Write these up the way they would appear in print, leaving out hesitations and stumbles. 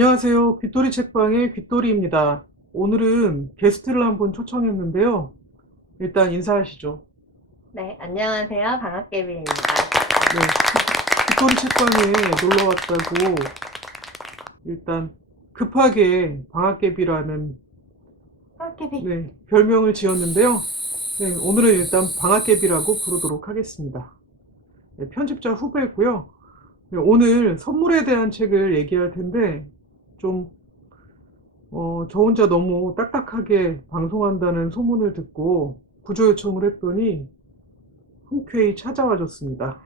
안녕하세요. 귓돌이 책방의 귓돌이입니다. 오늘은 게스트를 한번 초청했는데요. 일단 인사하시죠. 네, 안녕하세요. 방학개비입니다. 네, 귓돌이 책방에 놀러 왔다고 일단 급하게 방학개비라는 방학개비. 네, 별명을 지었는데요. 네, 오늘은 일단 방학개비라고 부르도록 하겠습니다. 네, 편집자 후배고요. 네, 오늘 선물에 대한 책을 얘기할 텐데 좀 저 혼자 너무 딱딱하게 방송한다는 소문을 듣고 구조 요청을 했더니 흔쾌히 찾아와 줬습니다.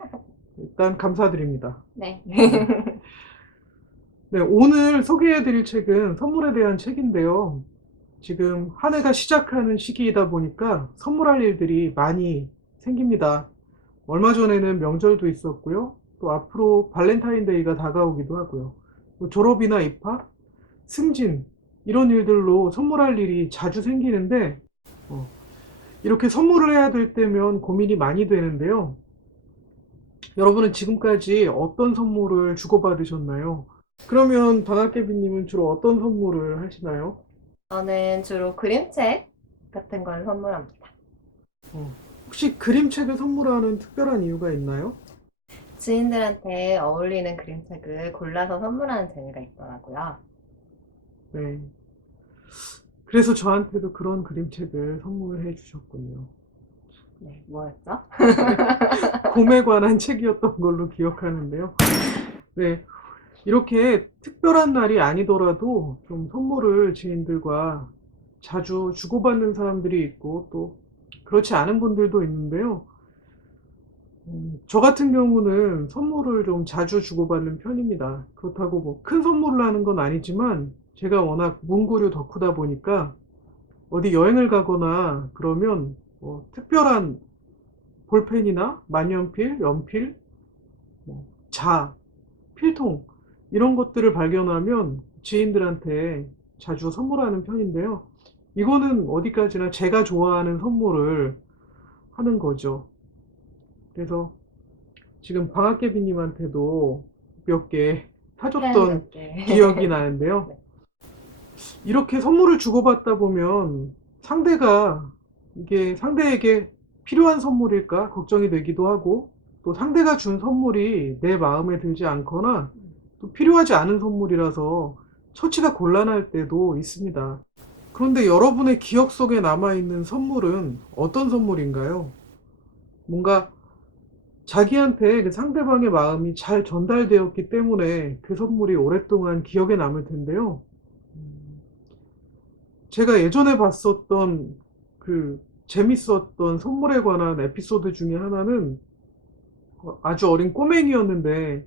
일단 감사드립니다. 네. 네. 네, 오늘 소개해 드릴 책은 선물에 대한 책인데요. 지금 한 해가 시작하는 시기이다 보니까 선물할 일들이 많이 생깁니다. 얼마 전에는 명절도 있었고요. 또 앞으로 발렌타인데이가 다가오기도 하고요. 또 졸업이나 입학, 승진, 이런 일들로 선물할 일이 자주 생기는데, 어, 이렇게 선물을 해야 될 때면 고민이 많이 되는데요. 여러분은 지금까지 어떤 선물을 주고받으셨나요? 그러면 방학개비님은 주로 어떤 선물을 하시나요? 저는 주로 그림책 같은 걸 선물합니다. 어, 혹시 그림책을 선물하는 특별한 이유가 있나요? 지인들한테 어울리는 그림책을 골라서 선물하는 재미가 있더라고요. 네. 그래서 저한테도 그런 그림책을 선물해 주셨군요. 네, 뭐였죠? 봄에 관한 책이었던 걸로 기억하는데요. 네. 이렇게 특별한 날이 아니더라도 좀 선물을 지인들과 자주 주고받는 사람들이 있고 또 그렇지 않은 분들도 있는데요. 저 같은 경우는 선물을 좀 자주 주고받는 편입니다. 그렇다고 뭐 큰 선물을 하는 건 아니지만 제가 워낙 문구류 덕후다 보니까 어디 여행을 가거나 그러면 뭐 특별한 볼펜이나 만년필, 연필, 뭐 자, 필통 이런 것들을 발견하면 지인들한테 자주 선물하는 편인데요. 이거는 어디까지나 제가 좋아하는 선물을 하는 거죠. 그래서 지금 방학개비님한테도 몇 개 펜 사줬던 몇 개. 기억이 나는데요. 네. 이렇게 선물을 주고받다 보면 상대가 이게 상대에게 필요한 선물일까 걱정이 되기도 하고 또 상대가 준 선물이 내 마음에 들지 않거나 또 필요하지 않은 선물이라서 처치가 곤란할 때도 있습니다. 그런데 여러분의 기억 속에 남아있는 선물은 어떤 선물인가요? 뭔가 자기한테 그 상대방의 마음이 잘 전달되었기 때문에 그 선물이 오랫동안 기억에 남을 텐데요. 제가 예전에 봤었던 그 재밌었던 선물에 관한 에피소드 중에 하나는 아주 어린 꼬맹이였는데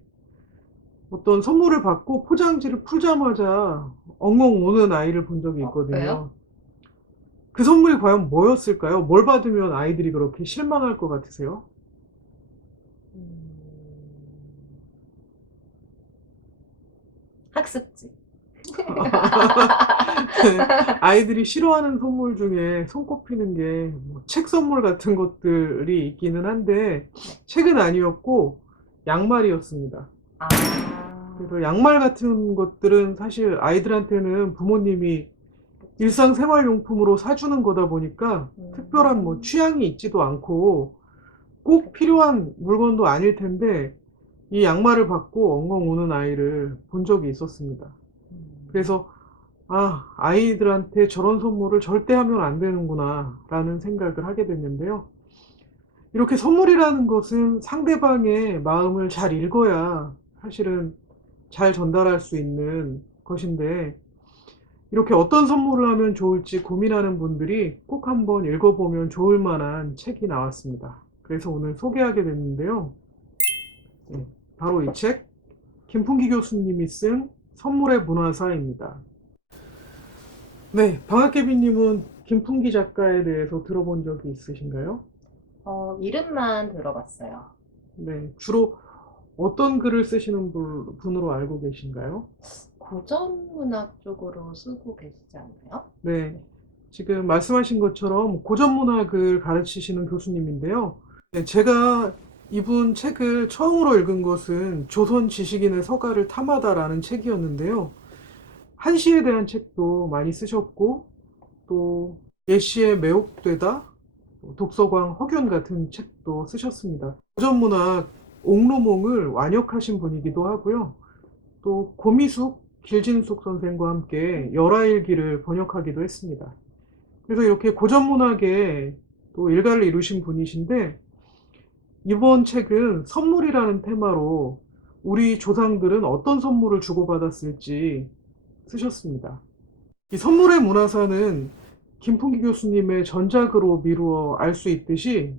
어떤 선물을 받고 포장지를 풀자마자 엉엉 우는 아이를 본 적이 왜요? 있거든요. 그 선물이 과연 뭐였을까요? 뭘 받으면 아이들이 그렇게 실망할 것 같으세요? 학습지. 네, 아이들이 싫어하는 선물 중에 손꼽히는 게 뭐 책 선물 같은 것들이 있기는 한데 책은 아니었고 양말이었습니다. 아, 그래서 양말 같은 것들은 사실 아이들한테는 부모님이 일상생활용품으로 사주는 거다 보니까 특별한 뭐 음, 취향이 있지도 않고 꼭 그쵸. 필요한 물건도 아닐 텐데 이 양말을 받고 엉엉 우는 아이를 본 적이 있었습니다. 음, 그래서 아이들한테 저런 선물을 절대 하면 안 되는구나 라는 생각을 하게 됐는데요. 이렇게 선물이라는 것은 상대방의 마음을 잘 읽어야 사실은 잘 전달할 수 있는 것인데 이렇게 어떤 선물을 하면 좋을지 고민하는 분들이 꼭 한번 읽어보면 좋을 만한 책이 나왔습니다. 그래서 오늘 소개하게 됐는데요. 네, 바로 이 책, 김풍기 교수님이 쓴 선물의 문화사입니다. 네, 방학개비님은 김풍기 작가에 대해서 들어본 적이 있으신가요? 이름만 들어봤어요. 네, 주로 어떤 글을 쓰시는 분으로 알고 계신가요? 고전 문학 쪽으로 쓰고 계시지 않나요? 네, 지금 말씀하신 것처럼 고전문학을 가르치시는 교수님인데요. 네, 제가 이분 책을 처음으로 읽은 것은 조선 지식인의 서가를 탐하다라는 책이었는데요. 한시에 대한 책도 많이 쓰셨고, 또 예시에 매혹되다, 독서광 허균 같은 책도 쓰셨습니다. 고전문학 옥로몽을 완역하신 분이기도 하고요. 또 고미숙, 길진숙 선생과 함께 열하일기를 번역하기도 했습니다. 그래서 이렇게 고전문학에 또 일가를 이루신 분이신데, 이번 책은 선물이라는 테마로 우리 조상들은 어떤 선물을 주고받았을지 쓰셨습니다. 이 선물의 문화사는 김풍기 교수님의 전작으로 미루어 알 수 있듯이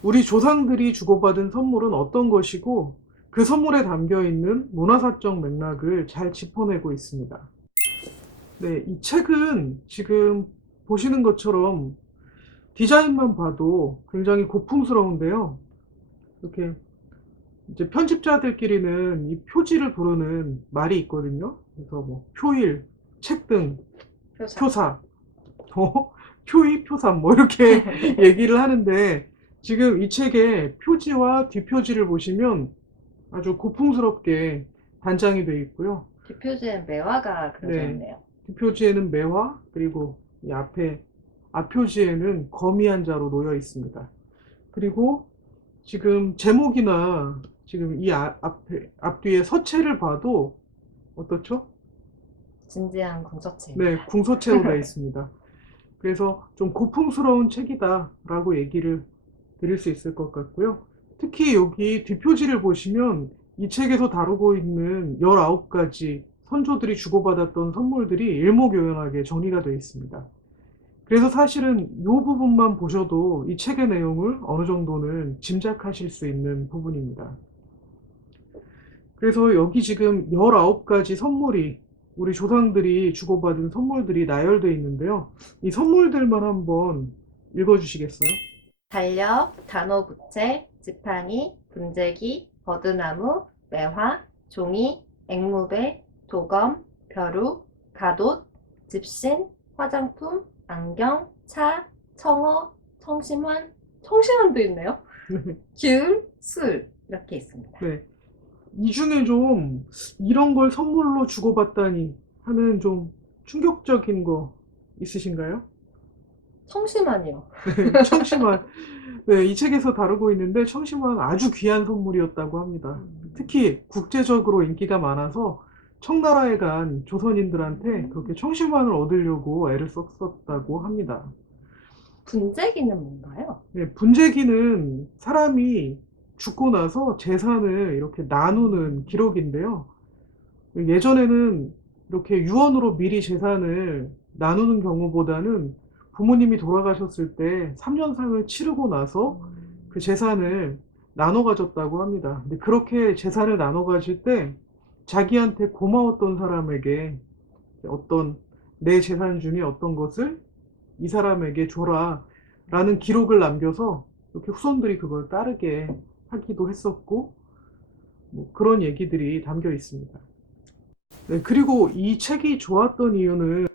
우리 조상들이 주고받은 선물은 어떤 것이고 그 선물에 담겨 있는 문화사적 맥락을 잘 짚어내고 있습니다. 네, 이 책은 지금 보시는 것처럼 디자인만 봐도 굉장히 고풍스러운데요. 이렇게 이제 편집자들끼리는 이 표지를 부르는 말이 있거든요. 그래서 뭐 표일, 책등, 표사. 표사, 표이, 표삼 뭐 이렇게 얘기를 하는데, 지금 이 책의 표지와 뒷표지를 보시면 아주 고풍스럽게 단장이 되어 있고요. 뒷표지엔 매화가 그려져 네, 있네요. 뒷표지에는 매화, 그리고 이 앞표지에는 거미 한자로 놓여 있습니다. 그리고 지금 제목이나 지금 이 앞뒤에 서체를 봐도 어떻죠? 진지한 궁서체입니다. 네, 궁서체로 되어 있습니다. 그래서 좀 고풍스러운 책이다라고 얘기를 드릴 수 있을 것 같고요. 특히 여기 뒷표지를 보시면 이 책에서 다루고 있는 19가지 선조들이 주고받았던 선물들이 일목요연하게 정리가 되어 있습니다. 그래서 사실은 이 부분만 보셔도 이 책의 내용을 어느 정도는 짐작하실 수 있는 부분입니다. 그래서 여기 지금 19가지 선물이, 우리 조상들이 주고받은 선물들이 나열되어 있는데요. 이 선물들만 한번 읽어주시겠어요? 달력, 단호부채, 지팡이, 분재기, 버드나무, 매화, 종이, 앵무배, 도검, 벼루, 가옷, 집신, 화장품, 안경, 차, 청어, 청심환, 청심환도 있네요. 귤, 술 이렇게 있습니다. 네. 이 중에 좀 이런 걸 선물로 주고받다니 하는 좀 충격적인 거 있으신가요? 청심환이요. 청심환. 네, 이 책에서 다루고 있는데 청심환 아주 귀한 선물이었다고 합니다. 특히 국제적으로 인기가 많아서 청나라에 간 조선인들한테 그렇게 청심환을 얻으려고 애를 썼었다고 합니다. 분재기는 뭔가요? 네, 분재기는 사람이 죽고 나서 재산을 이렇게 나누는 기록인데요. 예전에는 이렇게 유언으로 미리 재산을 나누는 경우보다는 부모님이 돌아가셨을 때 3년상을 치르고 나서 그 재산을 나눠 가졌다고 합니다. 근데 그렇게 재산을 나눠 가질 때 자기한테 고마웠던 사람에게 어떤 내 재산 중에 어떤 것을 이 사람에게 줘라 라는 기록을 남겨서 이렇게 후손들이 그걸 따르게 하기도 했었고, 뭐 그런 얘기들이 담겨 있습니다. 네, 그리고 이 책이 좋았던 이유는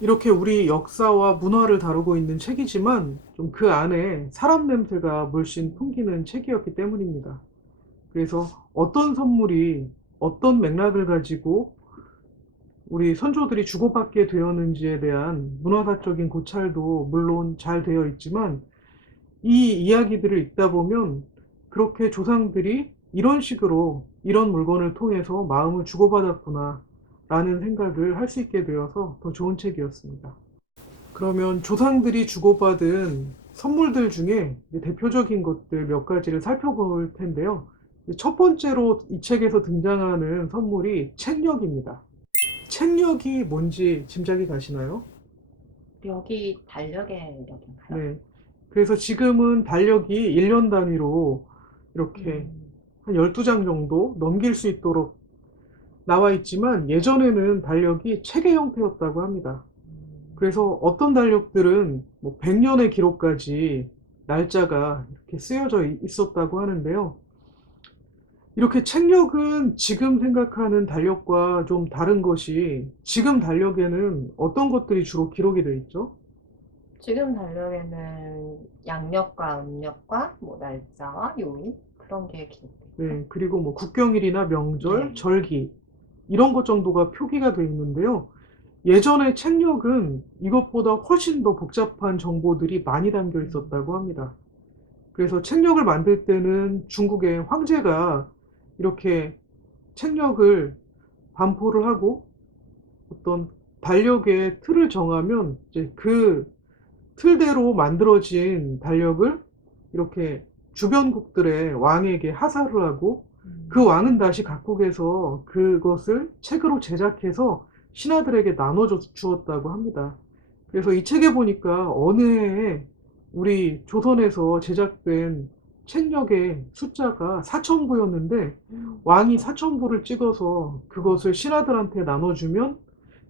이렇게 우리 역사와 문화를 다루고 있는 책이지만 좀 그 안에 사람 냄새가 물씬 풍기는 책이었기 때문입니다. 그래서 어떤 선물이 어떤 맥락을 가지고 우리 선조들이 주고받게 되었는지에 대한 문화사적인 고찰도 물론 잘 되어 있지만, 이 이야기들을 읽다 보면 그렇게 조상들이 이런 식으로 이런 물건을 통해서 마음을 주고받았구나 라는 생각을 할 수 있게 되어서 더 좋은 책이었습니다. 그러면 조상들이 주고받은 선물들 중에 대표적인 것들 몇 가지를 살펴볼 텐데요. 첫 번째로 이 책에서 등장하는 선물이 책력입니다. 책력이 뭔지 짐작이 가시나요? 력이 달력의 력인가요? 네. 그래서 지금은 달력이 1년 단위로 이렇게 한 12장 정도 넘길 수 있도록 나와 있지만, 예전에는 달력이 책의 형태였다고 합니다. 그래서 어떤 달력들은 뭐 100년의 기록까지 날짜가 이렇게 쓰여져 있었다고 하는데요. 이렇게 책력은 지금 생각하는 달력과 좀 다른 것이, 지금 달력에는 어떤 것들이 주로 기록이 되어 있죠? 지금 달력에는 양력과 음력과 뭐 날짜와 요일 그런 게 기록돼 있죠. 네, 그리고 뭐 국경일이나 명절, 네. 절기 이런 것 정도가 표기가 되어 있는데요. 예전의 책력은 이것보다 훨씬 더 복잡한 정보들이 많이 담겨 있었다고 합니다. 그래서 책력을 만들 때는 중국의 황제가 이렇게 책력을 반포를 하고 어떤 달력의 틀을 정하면 이제 그 틀대로 만들어진 달력을 이렇게 주변국들의 왕에게 하사를 하고 그 왕은 다시 각국에서 그것을 책으로 제작해서 신하들에게 나눠 주었다고 합니다. 그래서 이 책에 보니까 어느 해에 우리 조선에서 제작된 책력의 숫자가 4,000부였는데 왕이 4,000부를 찍어서 그것을 신하들한테 나눠주면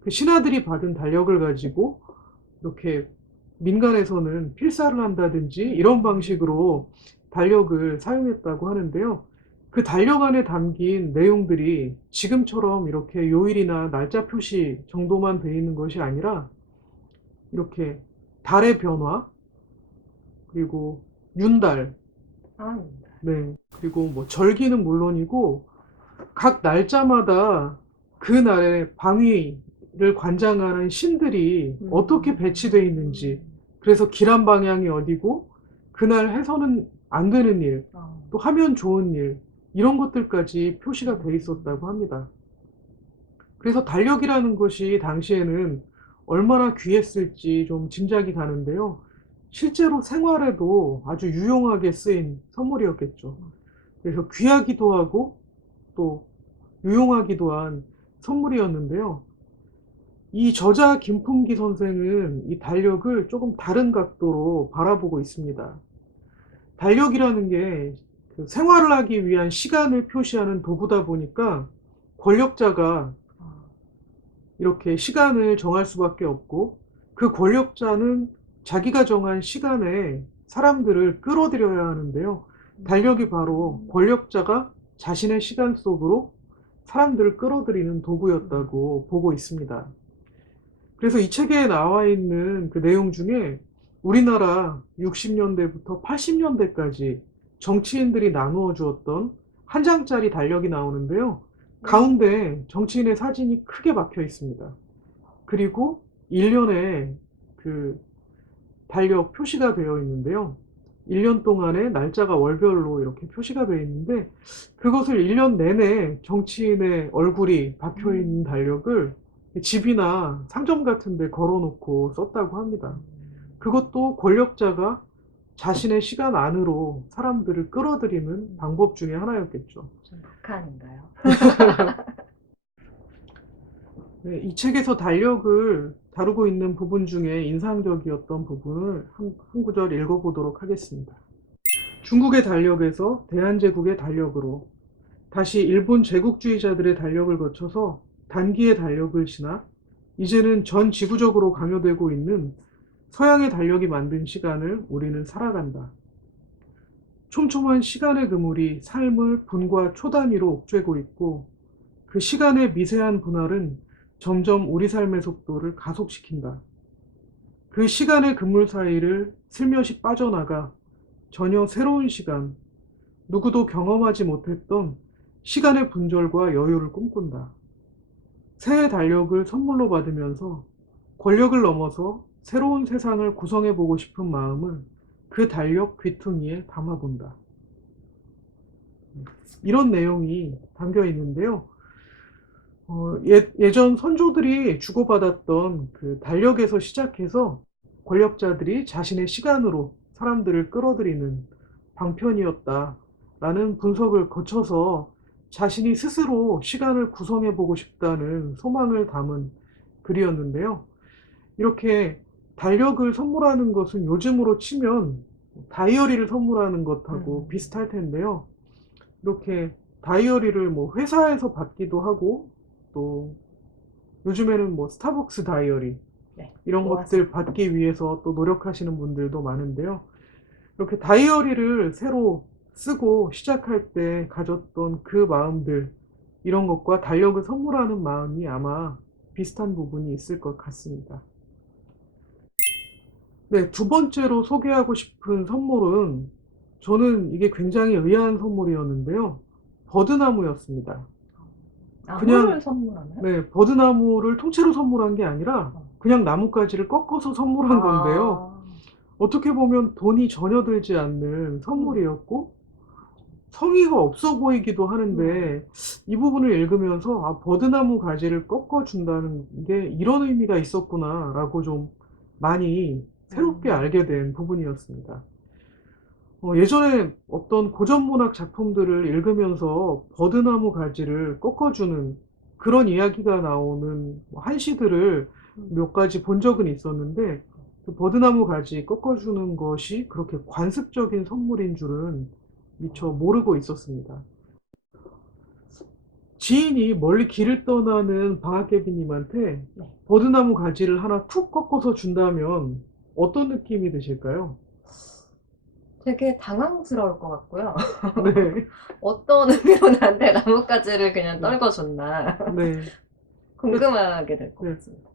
그 신하들이 받은 달력을 가지고 이렇게 민간에서는 필사를 한다든지 이런 방식으로 달력을 사용했다고 하는데요. 그 달력 안에 담긴 내용들이 지금처럼 이렇게 요일이나 날짜 표시 정도만 되어 있는 것이 아니라 이렇게 달의 변화, 그리고 윤달, 아, 네, 그리고 뭐 절기는 물론이고 각 날짜마다 그 날의 방위를 관장하는 신들이 어떻게 배치되어 있는지, 그래서 길한 방향이 어디고 그날 해서는 안 되는 일, 또 하면 좋은 일, 이런 것들까지 표시가 돼 있었다고 합니다. 그래서 달력이라는 것이 당시에는 얼마나 귀했을지 좀 짐작이 가는데요. 실제로 생활에도 아주 유용하게 쓰인 선물이었겠죠. 그래서 귀하기도 하고 또 유용하기도 한 선물이었는데요. 이 저자 김풍기 선생은 이 달력을 조금 다른 각도로 바라보고 있습니다. 달력이라는 게그 생활을 하기 위한 시간을 표시하는 도구다 보니까 권력자가 이렇게 시간을 정할 수밖에 없고 그 권력자는 자기가 정한 시간에 사람들을 끌어들여야 하는데요. 달력이 바로 권력자가 자신의 시간 속으로 사람들을 끌어들이는 도구였다고 보고 있습니다. 그래서 이 책에 나와 있는 그 내용 중에 우리나라 60년대부터 80년대까지 정치인들이 나누어 주었던 한 장짜리 달력이 나오는데요. 가운데 정치인의 사진이 크게 박혀 있습니다. 그리고 일련의 그 달력 표시가 되어 있는데요. 1년 동안의 날짜가 월별로 이렇게 표시가 되어 있는데 그것을 1년 내내 정치인의 얼굴이 박혀 있는 달력을 집이나 상점 같은 데 걸어 놓고 썼다고 합니다. 그것도 권력자가 자신의 시간 안으로 사람들을 끌어들이는 방법 중에 하나였겠죠. 좀 북한인가요? 네, 이 책에서 달력을 다루고 있는 부분 중에 인상적이었던 부분을 한 구절 읽어보도록 하겠습니다. 중국의 달력에서 대한제국의 달력으로 다시 일본 제국주의자들의 달력을 거쳐서 단기의 달력을 지나 이제는 전 지구적으로 강요되고 있는 서양의 달력이 만든 시간을 우리는 살아간다. 촘촘한 시간의 그물이 삶을 분과 초 단위로 옥죄고 있고 그 시간의 미세한 분할은 점점 우리 삶의 속도를 가속시킨다. 그 시간의 그물 사이를 슬며시 빠져나가 전혀 새로운 시간, 누구도 경험하지 못했던 시간의 분절과 여유를 꿈꾼다. 새해 달력을 선물로 받으면서 권력을 넘어서 새로운 세상을 구성해보고 싶은 마음을 그 달력 귀퉁이에 담아본다. 이런 내용이 담겨 있는데요. 예전 선조들이 주고받았던 그 달력에서 시작해서 권력자들이 자신의 시간으로 사람들을 끌어들이는 방편이었다라는 분석을 거쳐서 자신이 스스로 시간을 구성해보고 싶다는 소망을 담은 글이었는데요. 이렇게 달력을 선물하는 것은 요즘으로 치면 다이어리를 선물하는 것하고 비슷할 텐데요. 이렇게 다이어리를 뭐 회사에서 받기도 하고 또 요즘에는 뭐 스타벅스 다이어리 네, 이런 모아서. 것들 받기 위해서 또 노력하시는 분들도 많은데요. 이렇게 다이어리를 새로 쓰고 시작할 때 가졌던 그 마음들, 이런 것과 달력을 선물하는 마음이 아마 비슷한 부분이 있을 것 같습니다. 네, 두 번째로 소개하고 싶은 선물은 저는 이게 굉장히 의아한 선물이었는데요. 버드나무였습니다. 나무를 그냥 선물하나요? 네, 버드나무를 통째로 선물한 게 아니라 그냥 나뭇가지를 꺾어서 선물한 건데요. 아, 어떻게 보면 돈이 전혀 들지 않는 음, 선물이었고 성의가 없어 보이기도 음, 하는데 이 부분을 읽으면서 '아 버드나무 가지를 꺾어 준다는 게 이런 의미가 있었구나.'라고 좀 많이 새롭게 음, 알게 된 부분이었습니다. 예전에 어떤 고전 문학 작품들을 읽으면서 버드나무 가지를 꺾어 주는 그런 이야기가 나오는 뭐 한시들을 음. 몇 가지 본 적은 있었는데 그 버드나무 가지 꺾어 주는 것이 그렇게 관습적인 선물인 줄은 미처 모르고 있었습니다. 지인이 멀리 길을 떠나는 방학개비님한테 네. 버드나무 가지를 하나 툭 꺾어서 준다면 어떤 느낌이 드실까요? 되게 당황스러울 것 같고요. 네. 어떤 의미로 나한테 나뭇가지를 그냥 네. 떨궈줬나 네. 그 궁금하게 될 것 네. 같습니다.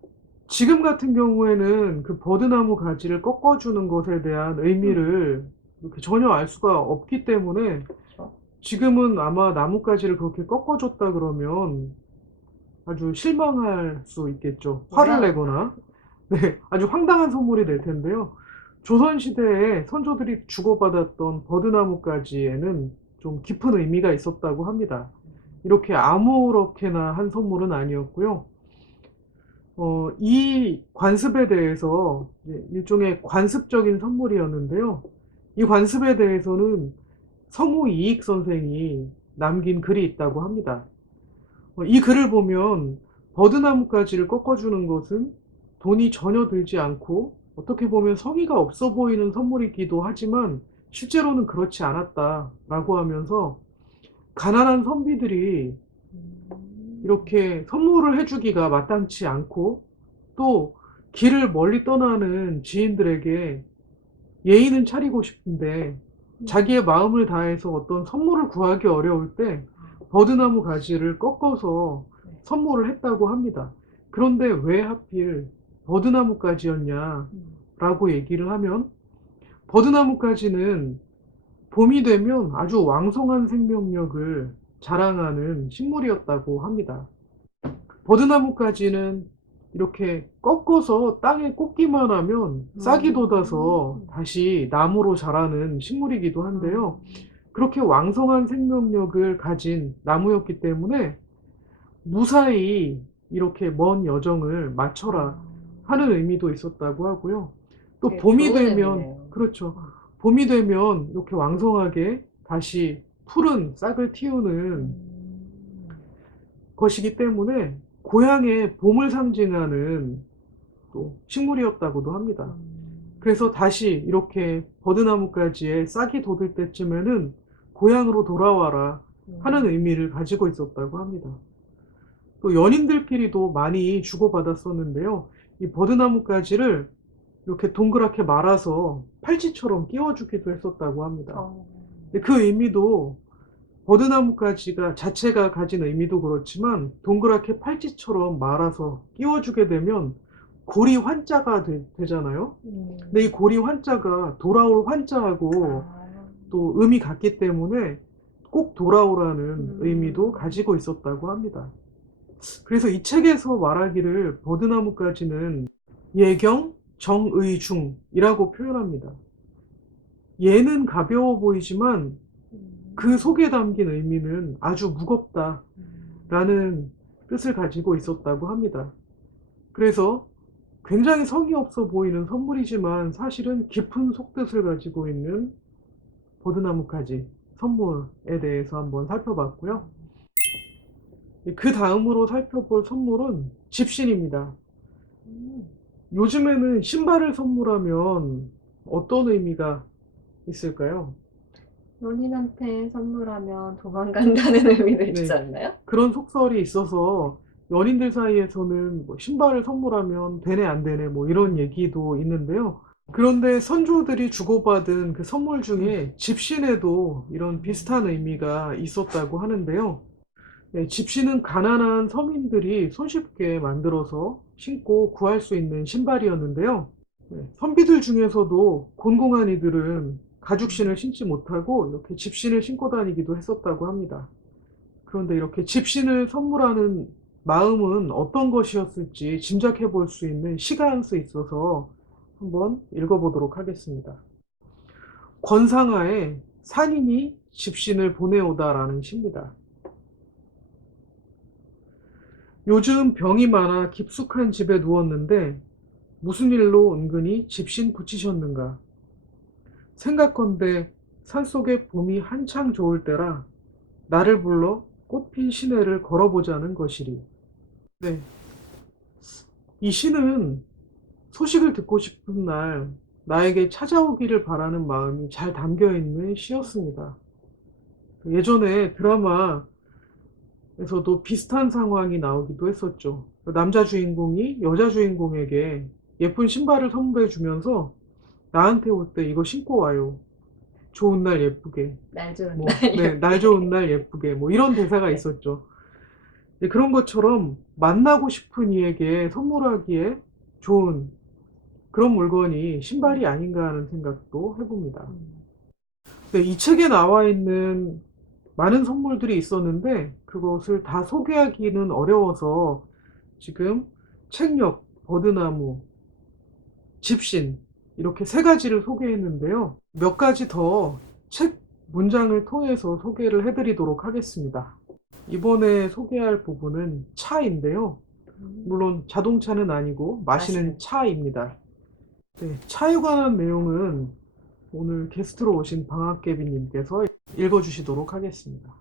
지금 같은 경우에는 그 버드나무 가지를 꺾어 주는 것에 대한 음, 의미를 이렇게 전혀 알 수가 없기 때문에 그렇죠. 지금은 아마 나뭇가지를 그렇게 꺾어 줬다 그러면 아주 실망할 수 있겠죠. 화를 뭐야? 내거나. 네. 아주 황당한 선물이 될 텐데요. 조선 시대에 선조들이 주고받았던 버드나무 가지에는 좀 깊은 의미가 있었다고 합니다. 이렇게 아무렇게나 한 선물은 아니었고요. 이 관습에 대해서 이제 일종의 관습적인 선물이었는데요. 이 관습에 대해서는 성우 이익 선생이 남긴 글이 있다고 합니다. 이 글을 보면 버드나무 가지를 꺾어주는 것은 돈이 전혀 들지 않고 어떻게 보면 성의가 없어 보이는 선물이기도 하지만 실제로는 그렇지 않았다라고 하면서 가난한 선비들이 음, 이렇게 선물을 해주기가 마땅치 않고 또 길을 멀리 떠나는 지인들에게 예의는 차리고 싶은데 자기의 음, 마음을 다해서 어떤 선물을 구하기 어려울 때 아, 버드나무 가지를 꺾어서 네. 선물을 했다고 합니다. 그런데 왜 하필 버드나무 가지였냐라고 음, 얘기를 하면 버드나무 가지는 봄이 되면 아주 왕성한 생명력을 자랑하는 식물이었다고 합니다. 버드나무까지는 이렇게 꺾어서 땅에 꽂기만 하면 싹이 돋아서 음, 다시 나무로 자라는 식물이기도 한데요. 음, 그렇게 왕성한 생명력을 가진 나무였기 때문에 무사히 이렇게 먼 여정을 마쳐라 아, 하는 의미도 있었다고 하고요. 또 되게 봄이 좋은 되면, 의미네요. 그렇죠. 음, 봄이 되면 이렇게 왕성하게 다시 푸른 싹을 틔우는 음, 것이기 때문에 고향의 봄을 상징하는 또 식물이었다고도 합니다. 그래서 다시 이렇게 버드나무 가지에 싹이 돋을 때쯤에는 고향으로 돌아와라 하는 음, 의미를 가지고 있었다고 합니다. 또 연인들끼리도 많이 주고받았었는데요. 이 버드나무 가지를 이렇게 동그랗게 말아서 팔찌처럼 끼워주기도 했었다고 합니다. 어, 근데 그 의미도 버드나무 가지가 자체가 가진 의미도 그렇지만 동그랗게 팔찌처럼 말아서 끼워주게 되면 고리 환자가 되잖아요. 근데 이 음, 고리 환자가 돌아올 환자하고 아, 또 음이 같기 때문에 꼭 돌아오라는 의미도 음, 가지고 있었다고 합니다. 그래서 이 책에서 말하기를 버드나무까지는 예경 정의중이라고 표현합니다. 예는 가벼워 보이지만 그 음, 속에 담긴 의미는 아주 무겁다라는 음, 뜻을 가지고 있었다고 합니다. 그래서 굉장히 성의 없어 보이는 선물이지만 사실은 깊은 속뜻을 가지고 있는 버드나무까지 선물에 대해서 한번 살펴봤고요. 그 다음으로 살펴볼 선물은 집신입니다. 음. 요즘에는 신발을 선물하면 어떤 의미가 있을까요? 연인한테 선물하면 도망간다는 의미도 있지 네, 않나요? 그런 속설이 있어서 연인들 사이에서는 뭐 신발을 선물하면 되네 안 되네 뭐 이런 음, 얘기도 있는데요. 그런데 선조들이 주고받은 그 선물 음, 중에 집신에도 이런 비슷한 음, 의미가 있었다고 하는데요. 네, 집신은 가난한 서민들이 손쉽게 만들어서 신고 구할 수 있는 신발이었는데요. 네, 선비들 중에서도 곤궁한 이들은 가죽신을 음, 신지 못하고 이렇게 집신을 신고 다니기도 했었다고 합니다. 그런데 이렇게 집신을 선물하는 마음은 어떤 것이었을지 짐작해 볼 수 있는 시가 수 있어서 한번 읽어보도록 하겠습니다. 권상하에 산인이 집신을 보내오다라는 시입니다. 요즘 병이 많아 깊숙한 집에 누웠는데 무슨 일로 은근히 집신 붙이셨는가? 생각건대 산속에 봄이 한창 좋을 때라 나를 불러 꽃핀 시내를 걸어보자는 것이리. 네, 이 시는 소식을 듣고 싶은 날 나에게 찾아오기를 바라는 마음이 잘 담겨 있는 시였습니다. 예전에 드라마에서도 비슷한 상황이 나오기도 했었죠. 남자 주인공이 여자 주인공에게 예쁜 신발을 선물해 주면서 나한테 올 때 이거 신고 와요. 좋은 날 예쁘게. 날 좋은 뭐, 날 네, 날 좋은 날 예쁘게. 뭐 이런 대사가 네. 있었죠. 네, 그런 것처럼 만나고 싶은 이에게 선물하기에 좋은 그런 물건이 신발이 아닌가 하는 생각도 해봅니다. 음, 네, 이 책에 나와 있는 많은 선물들이 있었는데 그것을 다 소개하기는 어려워서 지금 책력, 버드나무, 집신 이렇게 세 가지를 소개했는데요. 몇 가지 더 책 문장을 통해서 소개를 해드리도록 하겠습니다. 이번에 소개할 부분은 차인데요. 물론 자동차는 아니고 마시는 마시는 차입니다. 네, 차에 관한 내용은 오늘 게스트로 오신 방학개비님께서 읽어주시도록 하겠습니다.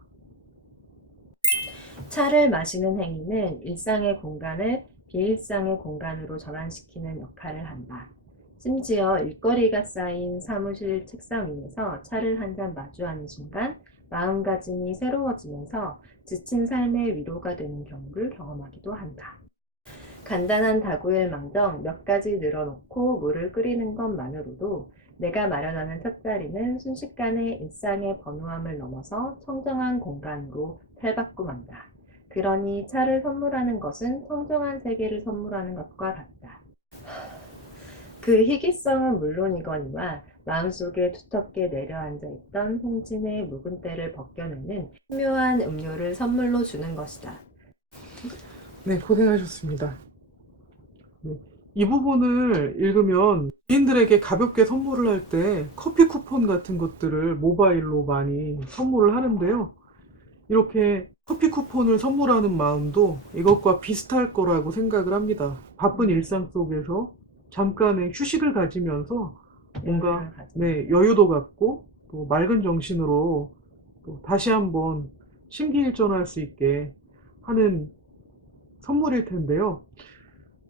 차를 마시는 행위는 일상의 공간을 비일상의 공간으로 전환시키는 역할을 한다. 심지어 일거리가 쌓인 사무실 책상 위에서 차를 한 잔 마주하는 순간 마음가짐이 새로워지면서 지친 삶의 위로가 되는 경우를 경험하기도 한다. 간단한 다구일 망정 몇 가지 늘어놓고 물을 끓이는 것만으로도 내가 마련하는 찻자리는 순식간에 일상의 번호함을 넘어서 청정한 공간으로 탈바꿈한다. 그러니 차를 선물하는 것은 청정한 세계를 선물하는 것과 같다. 그 희귀성은 물론이거니와 마음속에 두텁게 내려앉아 있던 홍진의 묵은 때를 벗겨내는 희묘한 음료를 선물로 주는 것이다. 네, 고생하셨습니다. 네, 이 부분을 읽으면 지인들에게 가볍게 선물을 할 때 커피 쿠폰 같은 것들을 모바일로 많이 선물을 하는데요. 이렇게 커피 쿠폰을 선물하는 마음도 이것과 비슷할 거라고 생각을 합니다. 바쁜 일상 속에서 잠깐의 휴식을 가지면서 뭔가 여유를 가진. 네, 여유도 갖고 또 맑은 정신으로 또 다시 한번 심기일전할 수 있게 하는 선물일 텐데요.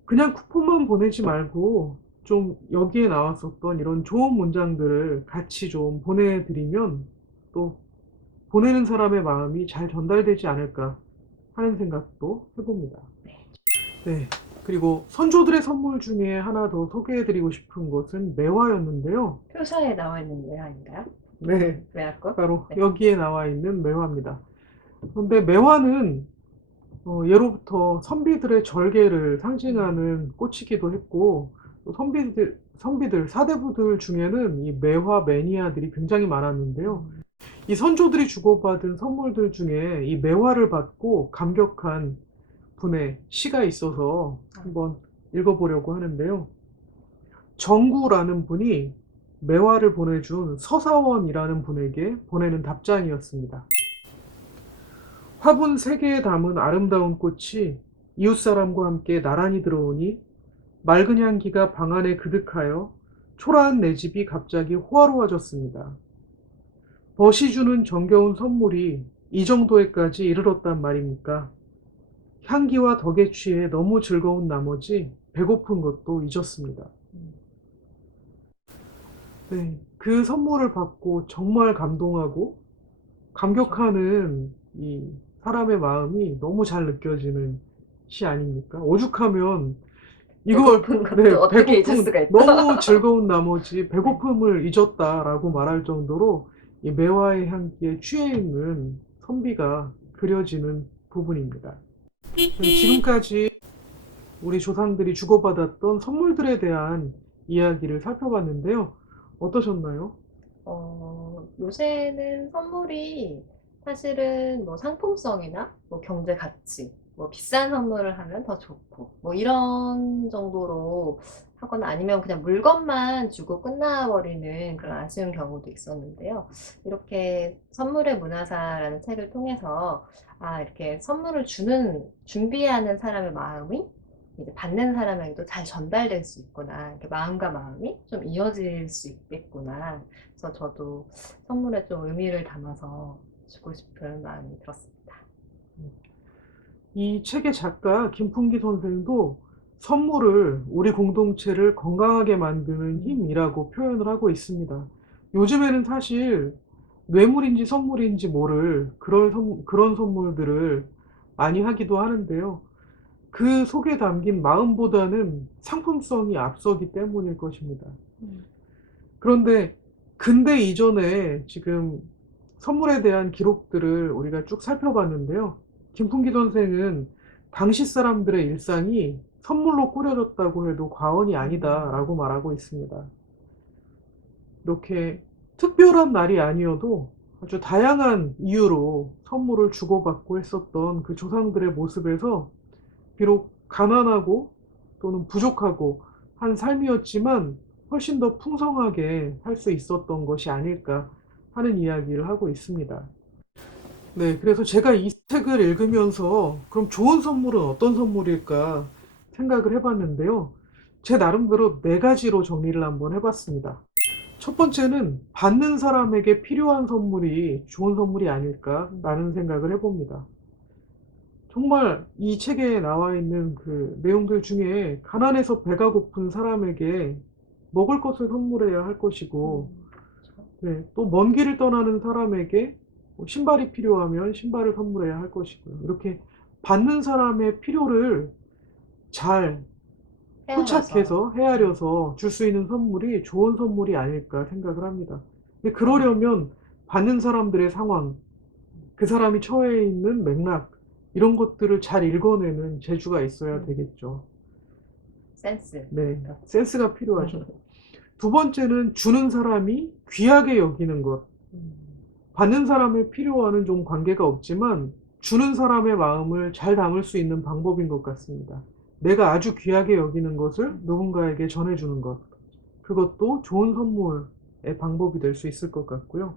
그냥 쿠폰만 보내지 말고 좀 여기에 나왔었던 이런 좋은 문장들을 같이 좀 보내드리면 또 보내는 사람의 마음이 잘 전달되지 않을까 하는 생각도 해봅니다. 네. 그리고 선조들의 선물 중에 하나 더 소개해드리고 싶은 것은 매화였는데요. 표사에 나와 있는 외화인가요? 네. 외화꽃? 바로 네. 여기에 나와 있는 매화입니다. 그런데 매화는 예로부터 선비들의 절개를 상징하는 꽃이기도 했고, 또 선비들, 사대부들 중에는 이 매화 매니아들이 굉장히 많았는데요. 이 선조들이 주고받은 선물들 중에 이 매화를 받고 감격한 분의 시가 있어서 한번 읽어보려고 하는데요. 정구라는 분이 매화를 보내준 서사원이라는 분에게 보내는 답장이었습니다. 화분 3개에 담은 아름다운 꽃이 이웃사람과 함께 나란히 들어오니 맑은 향기가 방 안에 그득하여 초라한 내 집이 갑자기 호화로워졌습니다. 벗이 주는 정겨운 선물이 이 정도에까지 이르렀단 말입니까? 향기와 덕에 취해 너무 즐거운 나머지 배고픈 것도 잊었습니다. 네, 그 선물을 받고 정말 감동하고 감격하는 이 사람의 마음이 너무 잘 느껴지는 시 아닙니까? 오죽하면 이걸 배고픈 것도 네, 어떻게 잊을 수가 있다. 너무 즐거운 나머지 배고픔을 잊었다라고 말할 정도로 이 매화의 향기에 취해 있는 선비가 그려지는 부분입니다. 지금까지 우리 조상들이 주고받았던 선물들에 대한 이야기를 살펴봤는데요. 어떠셨나요? 요새는 선물이 사실은 뭐 상품성이나 뭐 경제 가치, 뭐 비싼 선물을 하면 더 좋고, 뭐 이런 정도로 하거나 아니면 그냥 물건만 주고 끝나버리는 그런 아쉬운 경우도 있었는데요. 이렇게 선물의 문화사라는 책을 통해서 이렇게 선물을 준비하는 사람의 마음이 이제 받는 사람에게도 잘 전달될 수 있구나. 이렇게 마음과 마음이 좀 이어질 수 있겠구나. 그래서 저도 선물에 좀 의미를 담아서 주고 싶은 마음이 들었습니다. 이 책의 작가 김풍기 선생도 선물을 우리 공동체를 건강하게 만드는 힘이라고 표현을 하고 있습니다. 요즘에는 사실 뇌물인지 선물인지 모를 그런 선물들을 많이 하기도 하는데요. 그 속에 담긴 마음보다는 상품성이 앞서기 때문일 것입니다. 음. 그런데 근대 이전에 지금 선물에 대한 기록들을 우리가 쭉 살펴봤는데요. 김풍기 선생은 당시 사람들의 일상이 선물로 꾸려졌다고 해도 과언이 아니다라고 말하고 있습니다. 이렇게 특별한 날이 아니어도 아주 다양한 이유로 선물을 주고받고 했었던 그 조상들의 모습에서 비록 가난하고 또는 부족하고 한 삶이었지만 훨씬 더 풍성하게 살 수 있었던 것이 아닐까 하는 이야기를 하고 있습니다. 네, 그래서 제가 이 책을 읽으면서 그럼 좋은 선물은 어떤 선물일까 생각을 해봤는데요. 제 나름대로 네 가지로 정리를 한번 해봤습니다. 첫 번째는 받는 사람에게 필요한 선물이 좋은 선물이 아닐까라는 생각을 해봅니다. 정말 이 책에 나와 있는 그 내용들 중에 가난해서 배가 고픈 사람에게 먹을 것을 선물해야 할 것이고, 네, 또 먼 길을 떠나는 사람에게 뭐 신발이 필요하면 신발을 선물해야 할 것이고요. 이렇게 받는 사람의 필요를 잘 헤아려서. 포착해서 헤아려서 줄 수 있는 선물이 좋은 선물이 아닐까 생각을 합니다. 근데 그러려면 받는 사람들의 상황, 그 사람이 처해 있는 맥락, 이런 것들을 잘 읽어내는 재주가 있어야 되겠죠. 센스. 네, 센스가 필요하죠. 두 번째는 주는 사람이 귀하게 여기는 것. 받는 사람의 필요와는 좀 관계가 없지만 주는 사람의 마음을 잘 담을 수 있는 방법인 것 같습니다. 내가 아주 귀하게 여기는 것을 누군가에게 전해주는 것. 그것도 좋은 선물의 방법이 될 수 있을 것 같고요.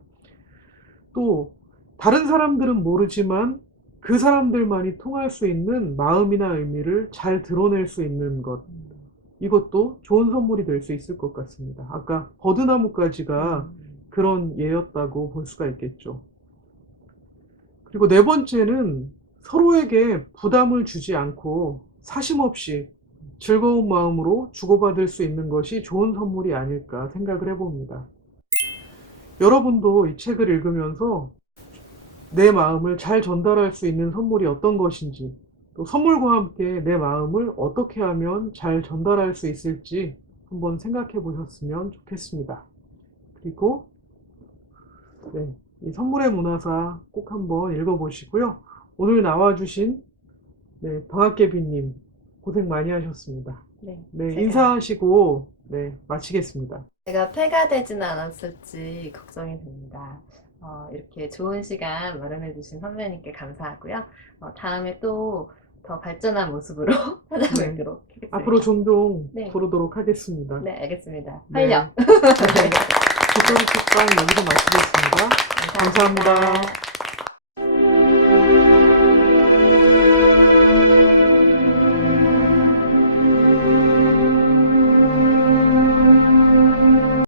또 다른 사람들은 모르지만 그 사람들만이 통할 수 있는 마음이나 의미를 잘 드러낼 수 있는 것. 이것도 좋은 선물이 될 수 있을 것 같습니다. 아까 버드나무까지가 그런 예였다고 볼 수가 있겠죠. 그리고 네 번째는 서로에게 부담을 주지 않고 사심 없이 즐거운 마음으로 주고받을 수 있는 것이 좋은 선물이 아닐까 생각을 해봅니다. 여러분도 이 책을 읽으면서 내 마음을 잘 전달할 수 있는 선물이 어떤 것인지, 또 선물과 함께 내 마음을 어떻게 하면 잘 전달할 수 있을지 한번 생각해 보셨으면 좋겠습니다. 그리고 네, 이 선물의 문화사 꼭 한번 읽어보시고요. 오늘 나와주신 방학개비님 고생 많이 하셨습니다. 네, 네, 제가 인사하시고 마치겠습니다. 제가 폐가 되지는 않았을지 걱정이 됩니다. 이렇게 좋은 시간 마련해 주신 선배님께 감사하고요. 다음에 또 더 발전한 모습으로 찾아뵙도록 하겠습니다. 앞으로 종종 네. 부르도록 하겠습니다. 네, 알겠습니다. 네. 활력. 빗소리 책방 여기서 마치겠습니다. 감사합니다.